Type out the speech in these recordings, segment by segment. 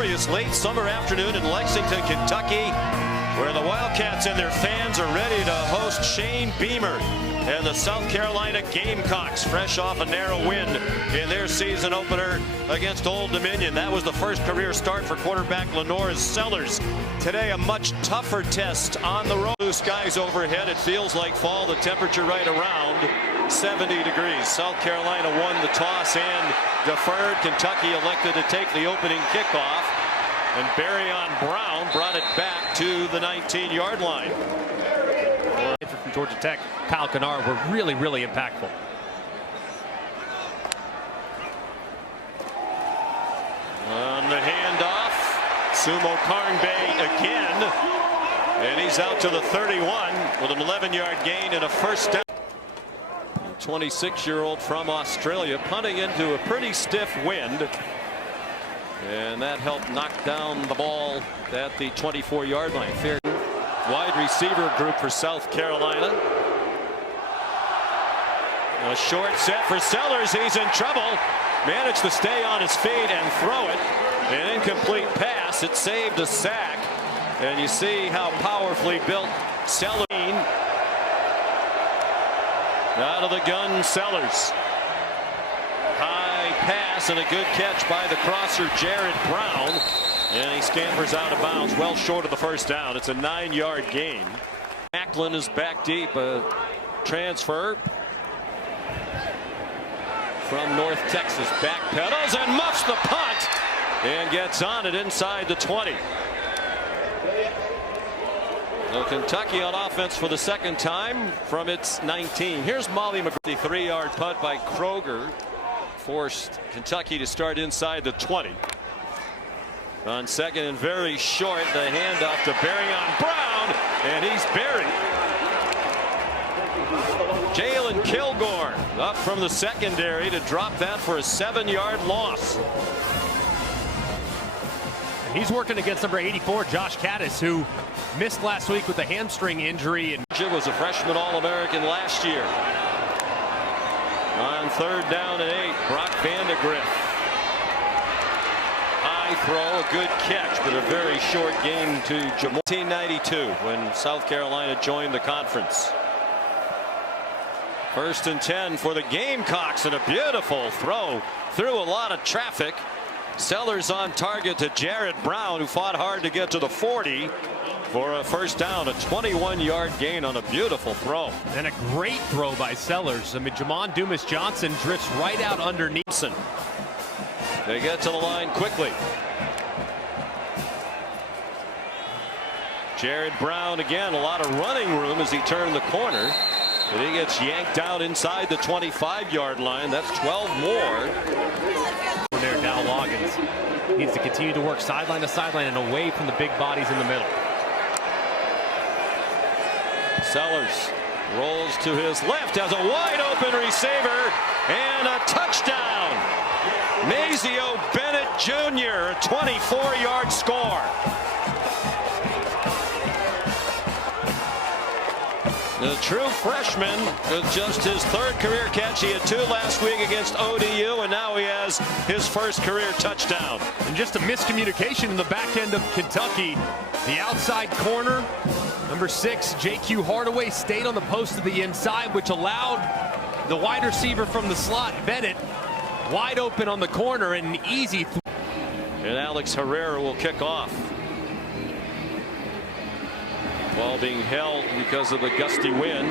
glorious late summer afternoon in Lexington, Kentucky, where the Wildcats and their fans are ready to host Shane Beamer and the South Carolina Gamecocks, fresh off a narrow win in their season opener against Old Dominion. That was the first career start for quarterback Lenore Sellers. Today, a much tougher test on the road. Blue skies overhead. It feels like fall. The temperature right around 70 degrees. South Carolina won the toss and deferred. Kentucky elected to take the opening kickoff, and Barryon Brown brought it back to the 19-yard line. From Georgia Tech, Kyle Kennard were really impactful. On the handoff, Sumo Karnbay again, and he's out to the 31 with an 11-yard gain and a first down. 26-year-old from Australia punting into a pretty stiff wind, and that helped knock down the ball at the 24-yard line. Fair wide receiver group for South Carolina. A short set for Sellers. He's in trouble. Managed to stay on his feet and throw it. An incomplete pass. It saved a sack. And you see how powerfully built Sellers. Out of the gun, Sellers. High pass and a good catch by the crosser, Jared Brown. And he scampers out of bounds, well short of the first down. It's a 9-yard gain. Macklin is back deep. A transfer from North Texas. Backpedals and muffs the punt and gets on it inside the 20. So Kentucky on offense for the second time from its 19. Here's Molly McGrath. 3-yard punt by Kroger forced Kentucky to start inside the 20. On second and very short, the handoff to Barryon Brown, and he's buried. Jalen Kilgore up from the secondary to drop that for a 7-yard loss. And he's working against number 84, Josh Caddis, who missed last week with a hamstring injury. And was a freshman All-American last year. On third down and 8, Brock Vandegrift. Throw, a good catch, but a very short gain to Jamal. 1992 when South Carolina joined the conference. First and 10 for the Gamecocks, and a beautiful throw through a lot of traffic. Sellers on target to Jared Brown, who fought hard to get to the 40 for a first down. A 21-yard gain on a beautiful throw. And a great throw by Sellers. I mean, Jamon Dumas Johnson drifts right out underneath. They get to the line quickly. Jared Brown again, a lot of running room as he turned the corner. And he gets yanked out inside the 25-yard line. That's 12 more. There, Dow Loggins needs to continue to work sideline to sideline and away from the big bodies in the middle. Sellers rolls to his left, has a wide open receiver, and a touchdown. Mazeo Bennett Jr., a 24-yard score. The true freshman with just his third career catch. He had 2 last week against ODU, and now he has his first career touchdown. And just a miscommunication in the back end of Kentucky. The outside corner, number 6, J.Q. Hardaway, stayed on the post to the inside, which allowed the wide receiver from the slot, Bennett, wide open on the corner, and an easy. And Alex Herrera will kick off. Ball being held because of the gusty wind.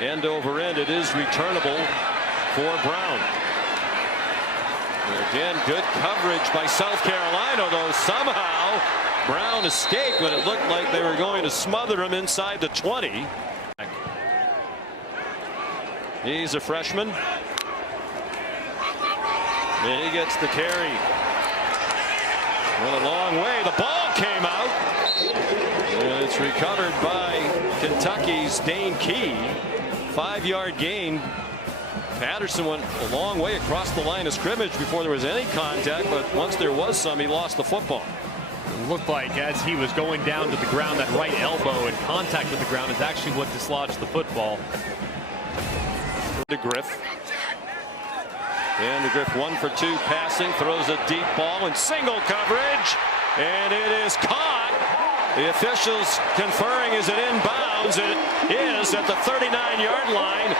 End over end, it is returnable for Brown. And again, good coverage by South Carolina, though somehow Brown escaped when it looked like they were going to smother him inside the 20. He's a freshman. And he gets the carry. Well, a long way. The ball came out. And it's recovered by Kentucky's Dane Key. 5-yard gain. Patterson went a long way across the line of scrimmage before there was any contact, but once there was some, he lost the football. It looked like as he was going down to the ground, that right elbow in contact with the ground is actually what dislodged the football. DeGriff. And DeGriff 1 for 2 passing, throws a deep ball in single coverage. and it is caught. The officials conferring, is it inbounds? It is at the 39-yard line.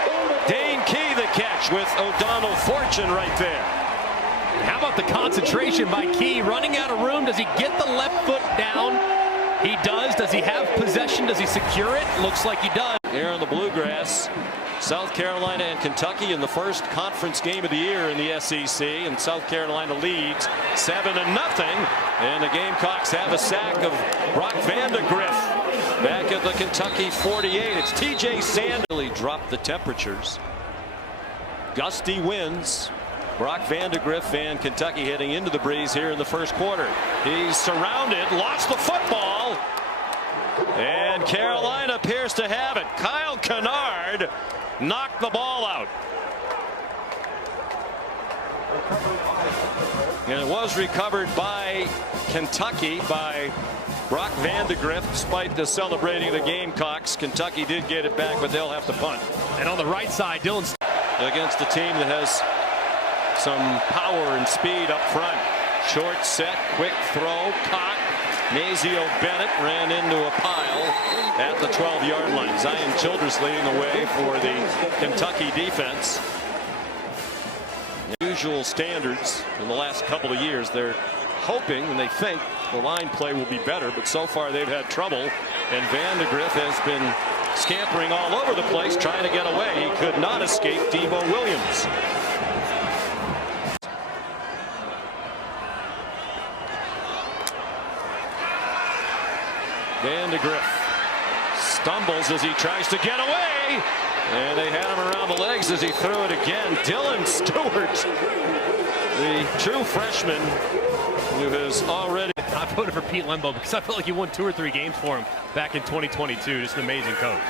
Dane Key the catch with O'Donnell Fortune right there. How about the concentration by Key? Running out of room. Does he get the left foot down? He does. Does he have possession? Does he secure it? Looks like he does. Here on the Bluegrass, South Carolina and Kentucky in the first conference game of the year in the SEC, and South Carolina leads 7-0, and the Gamecocks have a sack of Brock Vandegrift back at the Kentucky 48. It's TJ Sandley dropped the temperatures. Gusty winds. Brock Vandegrift and Kentucky heading into the breeze here in the first quarter. He's surrounded, lost the football, and Carolina appears to have it. Kyle Kennard knocked the ball out. And it was recovered by Kentucky by Brock Vandegrift. Despite the celebrating of the Gamecocks, Kentucky did get it back, but they'll have to punt. And on the right side, Dylan Against a team that has some power and speed up front. Short set, quick throw, caught. Nazio Bennett ran into a pile at the 12-yard line. Zion Childress leading the way for the Kentucky defense. Usual standards in the last couple of years. They're hoping and they think the line play will be better, but so far they've had trouble. And Vandegrift has been scampering all over the place trying to get away. He could not escape Debo Williams. Vandegrift stumbles as he tries to get away, and they had him around the legs as he threw it again. Dylan Stewart, the true freshman who has already. I voted for Pete Lembo because I felt like he won 2 or 3 games for him back in 2022. Just an amazing coach.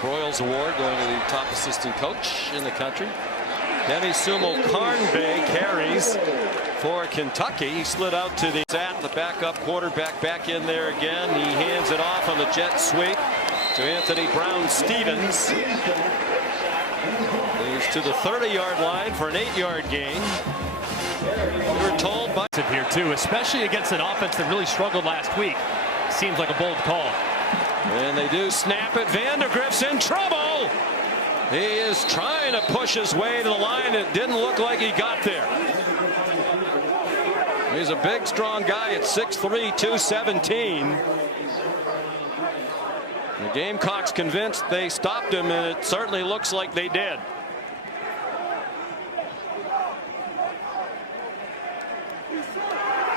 Broyles Award going to the top assistant coach in the country. Demi Sumo Karnbay carries for Kentucky. He slid out to the backup quarterback back in there again. He hands it off on the jet sweep to Anthony Brown Stevens. He's to the 30-yard line for an 8-yard gain. We were told by here too, especially against an offense that really struggled last week. Seems like a bold call. And they do snap it. Vandegrift's in trouble. He is trying to push his way to the line. It didn't look like he got there. He's a big, strong guy at 6'3", 217. The Gamecocks convinced they stopped him, and it certainly looks like they did.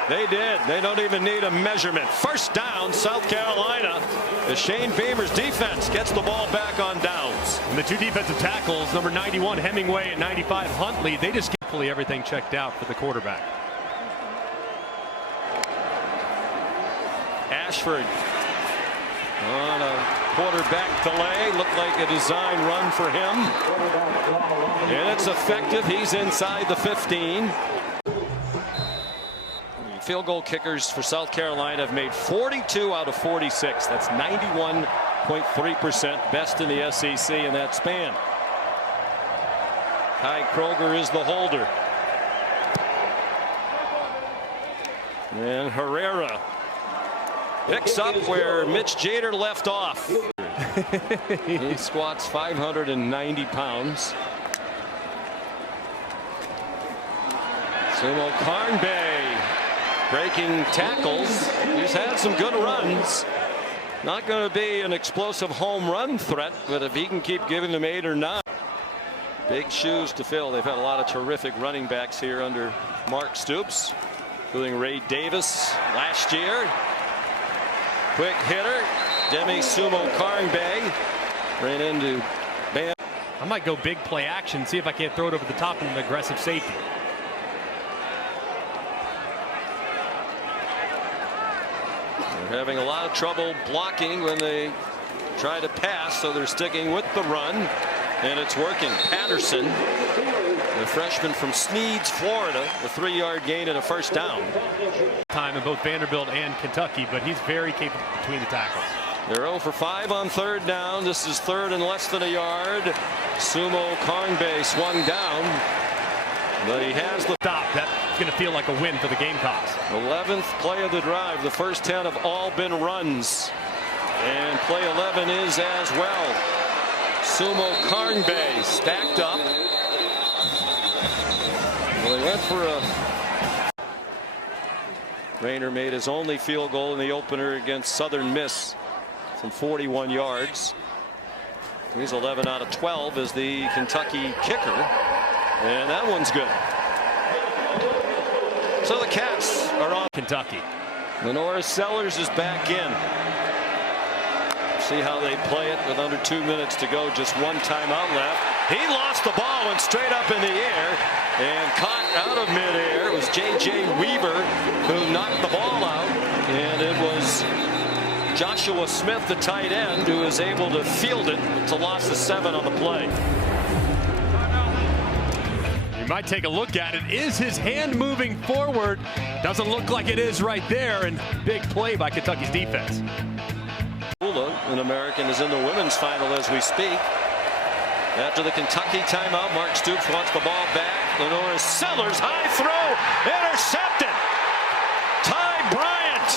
They did. They don't even need a measurement. First down, South Carolina. The Shane Beamer's defense gets the ball back on downs. And the 2 defensive tackles, number 91 Hemingway and 95 Huntley, they just get fully everything checked out for the quarterback. Ashford on a quarterback delay. Looked like a design run for him. And it's effective. He's inside the 15. Field goal kickers for South Carolina have made 42 out of 46. That's 91.3%, best in the SEC in that span. Ty Kroger is the holder. And Herrera picks up where Mitch Jader left off. He squats 590 pounds. Sumo Karnbay breaking tackles. He's had some good runs. Not going to be an explosive home run threat, but if he can keep giving them 8 or 9. Big shoes to fill. They've had a lot of terrific running backs here under Mark Stoops, including Ray Davis last year. Quick hitter, Demi Sumo Karnbay ran into Bam. I might go big play action, see if I can't throw it over the top of an aggressive safety. They're having a lot of trouble blocking when they try to pass, so they're sticking with the run, and it's working. Patterson, the freshman from Sneads, Florida, a 3-yard gain and a first down. Time in both Vanderbilt and Kentucky, but he's very capable between the tackles. They're 0 for 5 on 3rd down. This is 3rd and less than a yard. Sumo Karnbay swung down. But he has the stop. That's going to feel like a win for the Gamecocks. 11th play of the drive. The first 10 have all been runs. And play 11 is as well. Sumo Karnbay stacked up. Well, he went for a... Rayner made his only field goal in the opener against Southern Miss from 41 yards. He's 11 out of 12 as the Kentucky kicker. And that one's good. So the Cats are on Kentucky. Lenora Sellers is back in. See how they play it with under 2 minutes to go. Just one timeout left. He lost the ball, went straight up in the air and caught out of midair. It was J.J. Weaver who knocked the ball out. And it was Joshua Smith, the tight end, who was able to field it to loss of 7 on the play. You might take a look at it. Is his hand moving forward? Doesn't look like it is right there. And big play by Kentucky's defense. An American is in the women's final as we speak. After the Kentucky timeout, Mark Stoops wants the ball back. Lenora Sellers, high throw, intercepted. Ty Bryant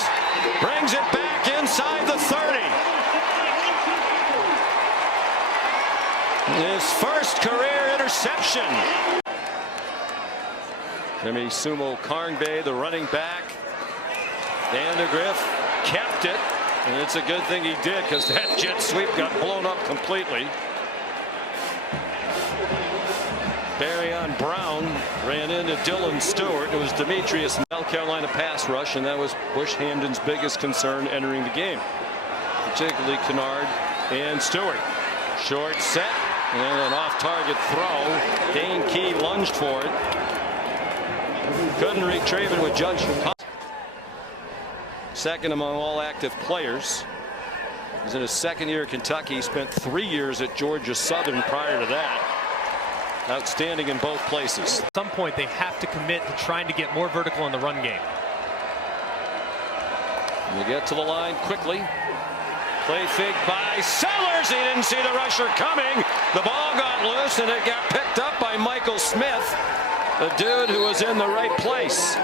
brings it back inside the 30. His first career interception. Jimmy Sumo Karnbay, the running back. Vandegrift kept it. And it's a good thing he did, because that jet sweep got blown up completely. Barryon Brown ran into Dylan Stewart. It was Demetrius, South Carolina pass rush, and that was Bush Hamden's biggest concern entering the game. Particularly Kennard and Stewart. Short set and an off-target throw. Dane Key lunged for it. Couldn't retrieve it with Judge. Second among all active players. He's in his second year at Kentucky. He spent 3 years at Georgia Southern prior to that. Outstanding in both places. At some point, they have to commit to trying to get more vertical in the run game. We get to the line quickly. Play fake by Sellers. He didn't see the rusher coming. The ball got loose and it got picked up by Michael Smith, the dude who was in the right place.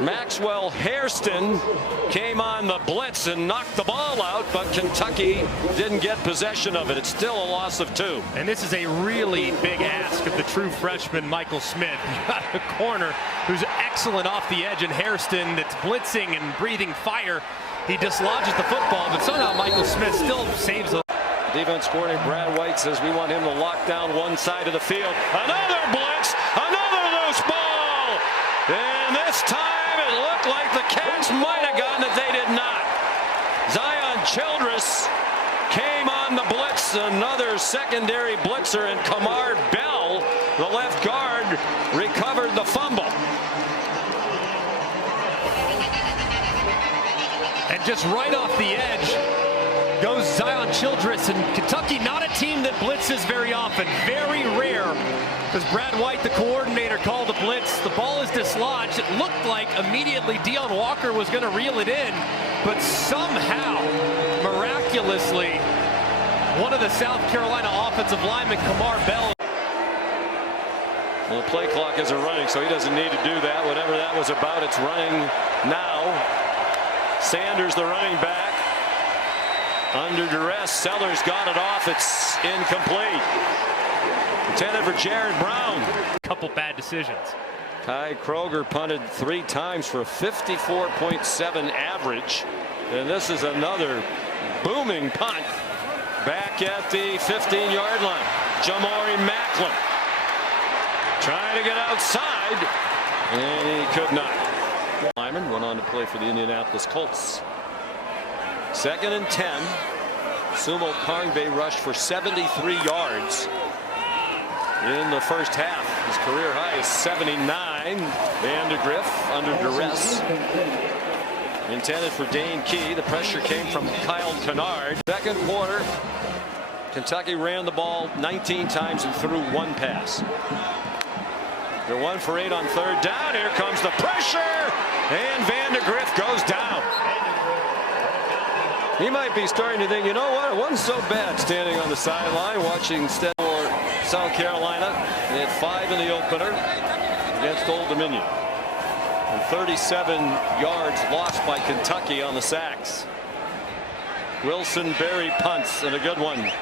Maxwell Hairston came on the blitz and knocked the ball out, but Kentucky didn't get possession of it. It's still a loss of 2. And this is a really big ask of the true freshman Michael Smith. You got a corner who's excellent off the edge, and Hairston that's blitzing and breathing fire. He dislodges the football, but somehow Michael Smith still saves the defense coordinator Brad White says we want him to lock down one side of the field. Another blitz, another loose ball, and this time it looked like the Cats might have gotten it. They did not. Zion Childress came on the blitz, another secondary blitzer, and Kamar Bell, the left guard, recovered the fumble. And just right off the edge goes Zion Childress, and Kentucky not a team that blitzes very often. Very rare. As Brad White, the coordinator, called the blitz, the ball is dislodged. It looked like immediately Deion Walker was going to reel it in, but somehow, miraculously, one of the South Carolina offensive linemen, Kamar Bell. Well, the play clock isn't running, so he doesn't need to do that. Whatever that was about, it's running now. Sanders, the running back, under duress. Sellers got it off. It's incomplete. Intended for Jared Brown. Couple bad decisions. Kai Kroger punted 3 times for a 54.7 average. And this is another booming punt back at the 15-yard line. Jamari Macklin trying to get outside, and he could not. Lyman went on to play for the Indianapolis Colts. 2nd and 10. Sumo Karnbay rushed for 73 yards in the first half. His career high is 79. Vandegrift under duress. Intended for Dane Key. The pressure came from Kyle Kennard. Second quarter, Kentucky ran the ball 19 times and threw 1 pass. They're 1 for 8 on 3rd down. Here comes the pressure, and Vandegrift goes down. He might be starting to think, you know what, it wasn't so bad standing on the sideline watching Stenmore South Carolina. They had 5 in the opener against Old Dominion. And 37 yards lost by Kentucky on the sacks. Wilson Berry punts, and a good one.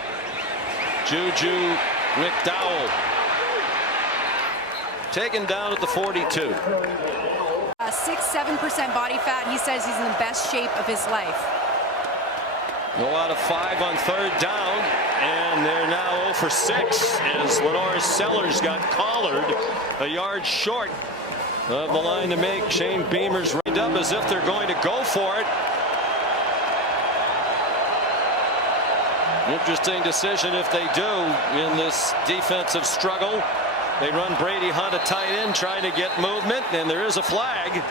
Juju McDowell taken down at the 42. 6-7% body fat. He says he's in the best shape of his life. Go out of 5 on 3rd down, and they're now 0 for 6 as LaNorris Sellers got collared a yard short of the line to make. Shane Beamer's lined up as if they're going to go for it. Interesting decision if they do in this defensive struggle. They run Brady Hunt a tight end trying to get movement, and there is a flag.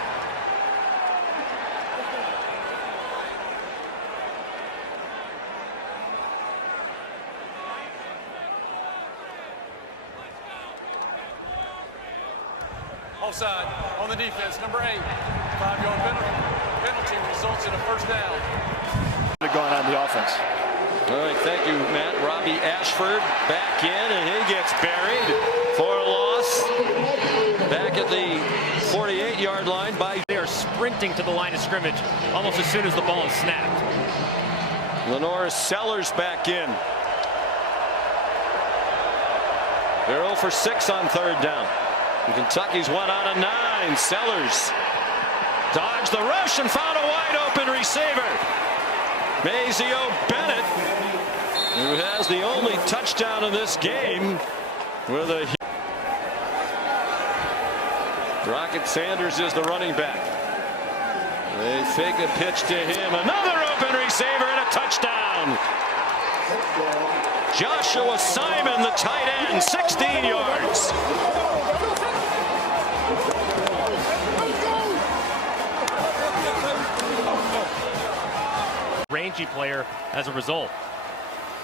Offside on the defense, number 8. 5-yard penalty results in a first down. Going on the offense. All right, thank you, Matt. Robbie Ashford back in, and he gets buried for a loss. Back at the 48-yard line by. They are sprinting to the line of scrimmage almost as soon as the ball is snapped. LaNorris Sellers back in. They're 0 for 6 on 3rd down. And Kentucky's 1 out of 9. Sellers dodged the rush and found a wide open receiver. Mazeo Bennett, who has the only touchdown in this game, with a Rocket Sanders is the running back. They fake a pitch to him. Another open receiver and a touchdown. Joshua Simon, the tight end, 16 yards. Rangy player as a result.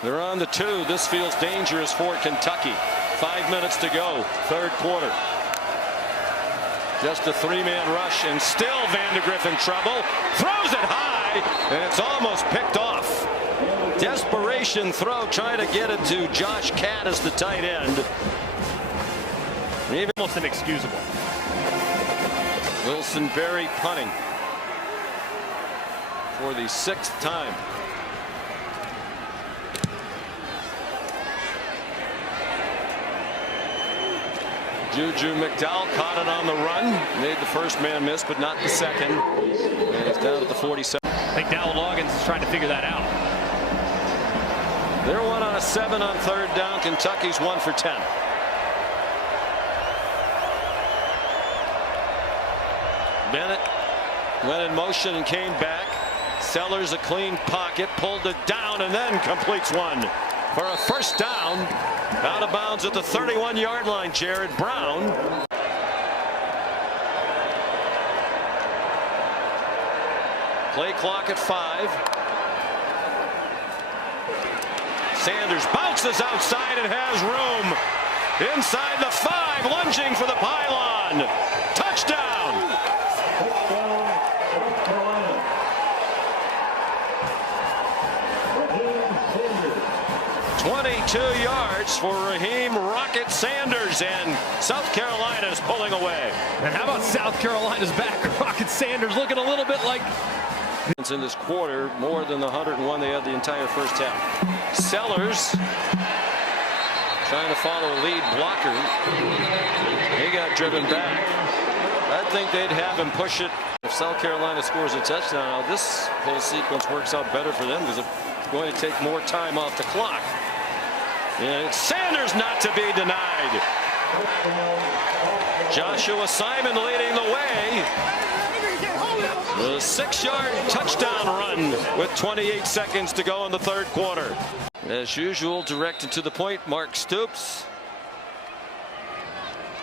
They're on the 2. This feels dangerous for Kentucky. 5 minutes to go, 3rd quarter. Just a 3-man rush, and still Vandegrift in trouble. Throws it high, and it's almost picked off. Desperation throw, trying to get it to Josh Caddis, the tight end. Almost inexcusable. Wilson Berry punting for the 6th time. Juju McDowell caught it on the run. Made the first man miss, but not the second. And he's down at the 47. I think Dowell-Loggins is trying to figure that out. They're 1 out of 7 on 3rd down. Kentucky's 1 for 10. Bennett went in motion and came back. Sellers a clean pocket, pulled it down, and then completes one for a first down. Out of bounds at the 31-yard line, Jared Brown. Play clock at 5. Sanders bounces outside and has room. Inside the 5, lunging for the pylon. Touchdown! 22 yards for Raheem Rocket Sanders, and South Carolina is pulling away. And how about South Carolina's back? Rocket Sanders looking a little bit like. In this quarter, more than the 101 they had the entire first half. Sellers trying to follow a lead blocker. He got driven back. I think they'd have him push it. If South Carolina scores a touchdown, now this whole sequence works out better for them because it's going to take more time off the clock. And it's Sanders not to be denied. Joshua Simon leading the way. The 6-yard touchdown run with 28 seconds to go in the 3rd quarter. As usual, directed to the point, Mark Stoops.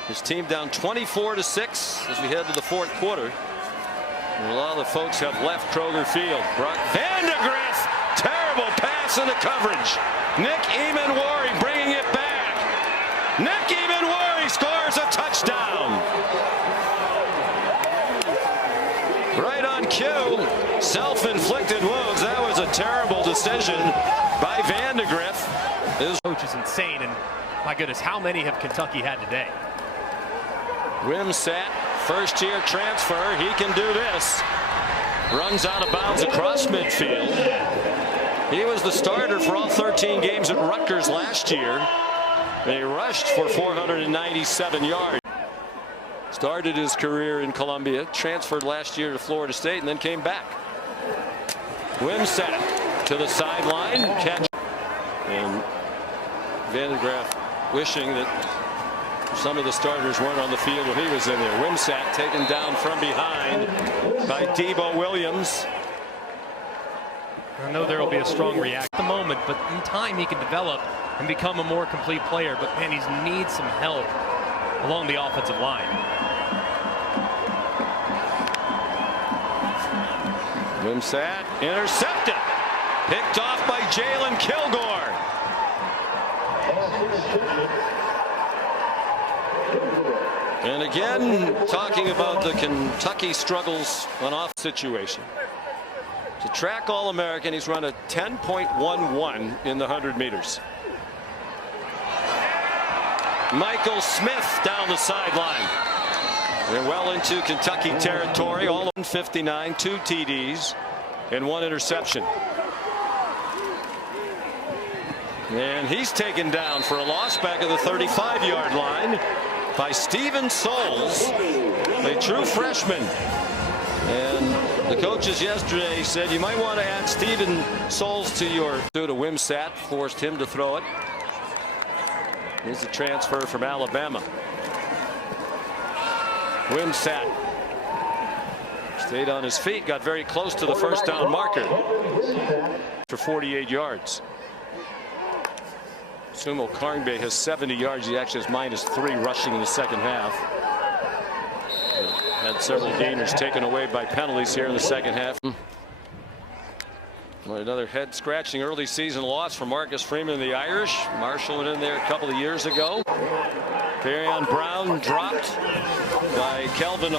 His team down 24-6 as we head to the 4th quarter. And a lot of the folks have left Kroger Field. Brock Vandegrift, terrible pass into coverage. Nick Emanwari bringing it back. Nick Emanwari scores a touchdown. Right on cue. Self-inflicted wounds. That was a terrible decision by Vandegrift. Coach is insane, and My goodness, how many have Kentucky had today? Wimsatt, first-year transfer. He can do this. Runs out of bounds across midfield. He was the starter for all 13 games at Rutgers last year. They rushed for 497 yards. Started his career in Columbia, transferred last year to Florida State, and then came back. Wimsatt to the sideline. Catch. And Vandegraff wishing that some of the starters weren't on the field when he was in there. Wimsatt taken down from behind by Debo Williams. I know there will be a strong reaction at the moment, but in time he can develop and become a more complete player. But man, he needs some help along the offensive line. Wimsatt intercepted. Picked off by Jalen Kilgore. And again, talking about the Kentucky struggles on off situation. To track All-American, he's run a 10.11 in the 100 meters. Michael Smith down the sideline. They're well into Kentucky territory. All 159, 2 TDs, and 1 interception. And he's taken down for a loss back at the 35-yard line by Steven Souls, a true freshman. And the coaches yesterday said you might want to add Steven Souls to your to Wimsatt, forced him to throw it. Here's a transfer from Alabama. Wimsatt stayed on his feet, got very close to the first down marker for 48 yards. Sumo Karngbe has 70 yards. He actually has -3 rushing in the second half. Had several gainers taken away by penalties here in the second half. Well, another head scratching early season loss for Marcus Freeman and the Irish. Marshall went in there a couple of years ago. Perion Brown dropped by Kelvin.